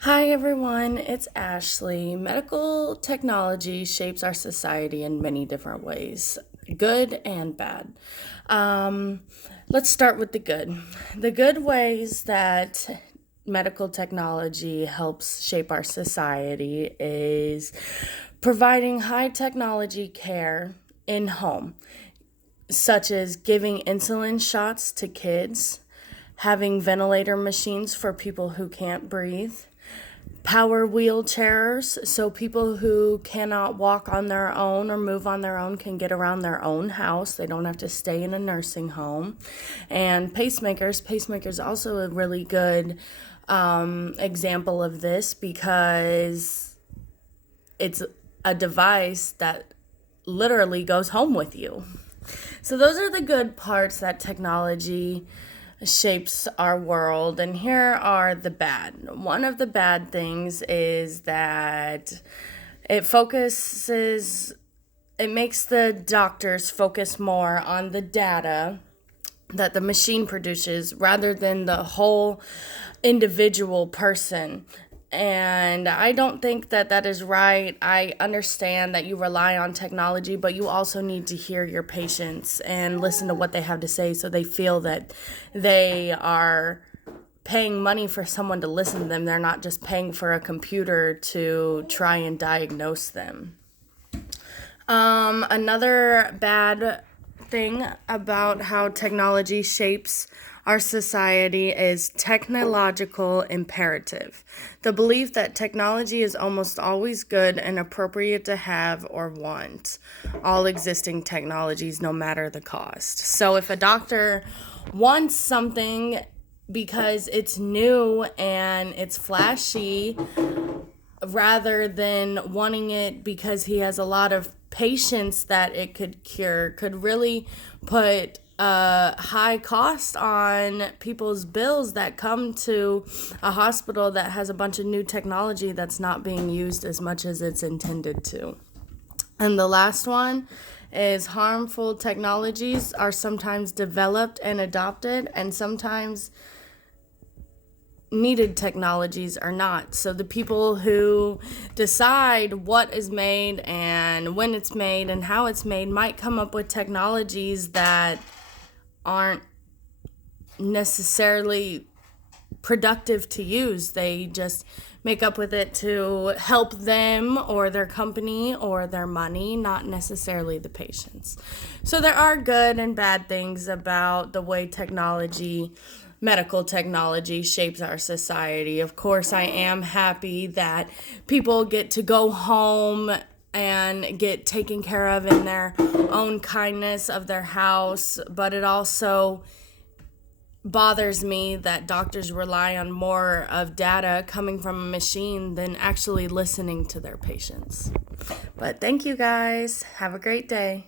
Hi everyone, it's Ashley. Medical technology shapes our society in many different ways, good and bad. Um, let's start with the good. The good ways that medical technology helps shape our society is providing high technology care in home, such as giving insulin shots to kids, having ventilator machines for people who can't breathe, power wheelchairs so people who cannot walk on their own or move on their own can get around their own house. They don't have to stay in a nursing home. And pacemakers also a really good example of this because it's a device that literally goes home with you. So those are the good parts that technology shapes our world. And here are the bad. One of the bad things is that it makes the doctors focus more on the data that the machine produces rather than the whole individual person. And I don't think that that is right. I understand that you rely on technology, but you also need to hear your patients and listen to what they have to say so they feel that they are paying money for someone to listen to them. They're not just paying for a computer to try and diagnose them. Another bad thing about how technology shapes our society is technological imperative. The belief that technology is almost always good and appropriate to have or want all existing technologies, no matter the cost. So if a doctor wants something because it's new and it's flashy, rather than wanting it because he has a lot of patients that it could cure, could really put a high cost on people's bills that come to a hospital that has a bunch of new technology that's not being used as much as it's intended to. And the last one is harmful technologies are sometimes developed and adopted, and sometimes needed technologies are not. So the people who decide what is made and when it's made and how it's made might come up with technologies that aren't necessarily productive to use. They just make up with it to help them or their company or their money, not necessarily the patients. So there are good and bad things about the way medical technology shapes our society. Of course, I am happy that people get to go home and get taken care of in their own kindness of their house, but it also bothers me that doctors rely on more of data coming from a machine than actually listening to their patients. But thank you guys. Have a great day.